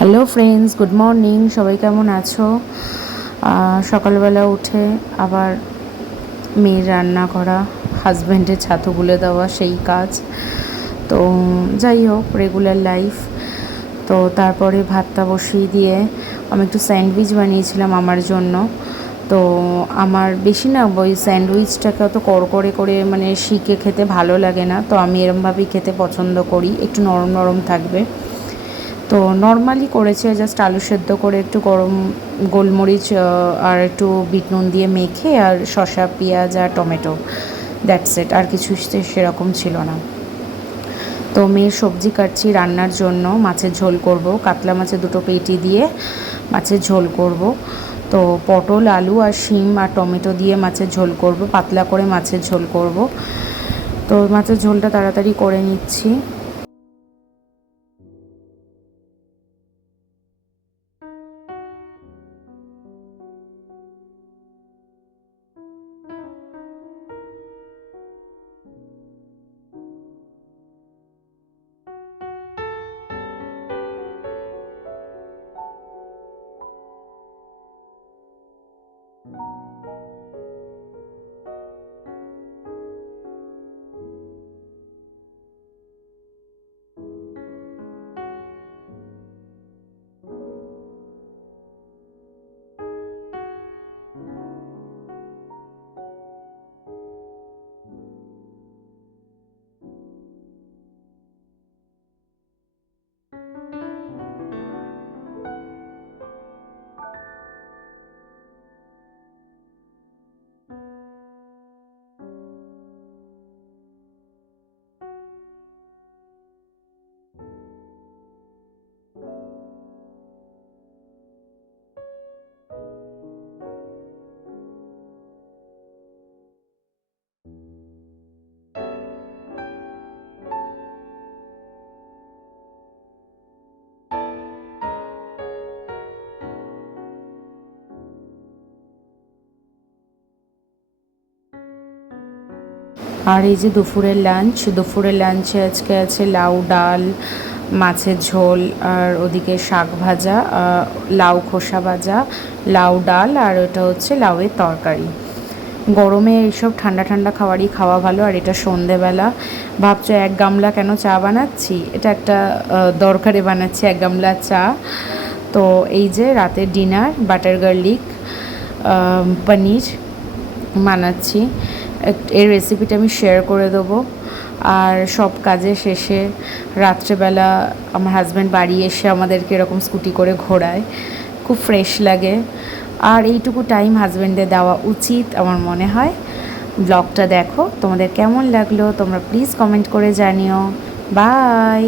Hello friends, good morning. সবাই কেমন আছো? সকালবেলা উঠে আবার মেয়ের রান্না করা, হাজব্যান্ডের ছাতু গুলে দেওয়া, সেই কাজ। তো যাই হোক, রেগুলার লাইফ। তো তারপরে ভাতটা বসিয়ে দিয়ে আমি একটু স্যান্ডউইচ বানিয়েছিলাম আমার জন্য। তো আমার বেশি না ওই স্যান্ডউইচটাকে অত কড়কড়ে করে মানে শিকে খেতে ভালো লাগে না, তো আমি এরমভাবেই খেতে পছন্দ করি, একটু নরম নরম থাকবে। তো নর্মালি করেছে, জাস্ট আলু সেদ্ধ করে একটু গরম গোলমরিচ আর একটু বিট নুন দিয়ে মেখে, আর শসা, পেঁয়াজ আর টমেটো, দ্যাটস ইট। আর কিছু সেরকম ছিল না। তো মেয়ের সবজি কাটছি রান্নার জন্য। মাছের ঝোল করব, কাতলা মাছের দুটো পেটি দিয়ে মাছের ঝোল করব। তো পটল, আলু আর শিম আর টমেটো দিয়ে মাছের ঝোল করব, পাতলা করে মাছের ঝোল করব। তো মাছের ঝোলটা তাড়াতাড়ি করে নিচ্ছি। আর এই যে দুপুরের লাঞ্চে আজকে আছে লাউ ডাল, মাছের ঝোল, আর ওদিকে শাক ভাজা, লাউ খোসা ভাজা, লাউ ডাল, আর ওটা হচ্ছে লাউয়ের তরকারি। গরমে এইসব ঠান্ডা ঠান্ডা খাবারই খাওয়া ভালো। আর এটা সন্ধেবেলা। ভাবছো এক গামলা কেন চা বানাচ্ছি? এটা একটা দরকারে বানাচ্ছি এক গামলা চা। তো এই যে রাতের ডিনার, বাটার গার্লিক পনির বানাচ্ছি। এর রেসিপিটা আমি শেয়ার করে দেবো। আর সব কাজের শেষে রাত্রেবেলা আমার হাজব্যান্ড বাড়ি এসে আমাদেরকে এরকম স্কুটি করে ঘোরায়, খুব ফ্রেশ লাগে। আর এইটুকু টাইম হাজব্যান্ডের দেওয়া উচিত আমার মনে হয়। ব্লগটা দেখো, তোমাদের কেমন লাগলো তোমরা প্লিজ কমেন্ট করে জানিও। বাই।